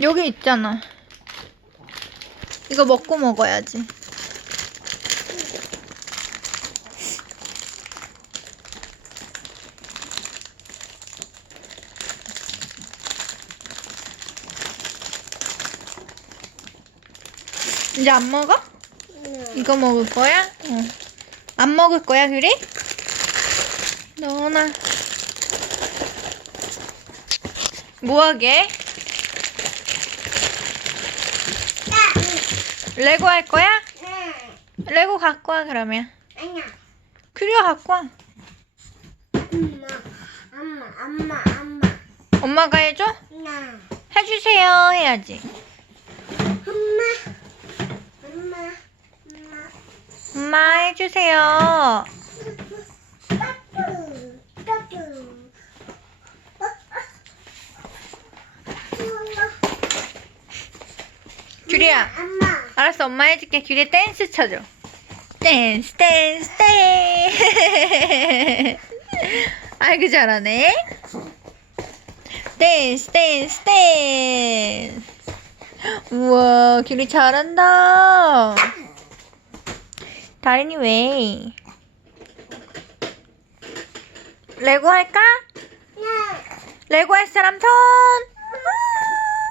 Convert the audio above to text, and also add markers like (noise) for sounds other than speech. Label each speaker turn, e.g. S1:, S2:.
S1: 여기 있잖아. 이거 먹고 먹어야지. 이제 안 먹어? 이거 먹을 거야? 응. 안 먹을 거야, 규리? 너나. 뭐하게? 레고 할 거야? 레고 갖고 와, 그러면.
S2: 아니야.
S1: 규리가 갖고 와.
S2: 엄마, 엄마, 엄마, 엄마.
S1: 엄마가 해줘?
S2: 나.
S1: 해주세요, 해야지.
S2: 엄마, 엄마, 엄마.
S1: 엄마 해주세요. 규리야.
S2: 엄마.
S1: 알았어, 엄마 해줄게. 규리 댄스 쳐줘. 댄스, 댄스, 댄스. (laughs) 아이고, 잘하네. 댄스, 댄스, 댄스. 우와, 규리 잘한다. 다린이 왜? 레고 할까?
S2: 나.
S1: 레고 할 사람 손!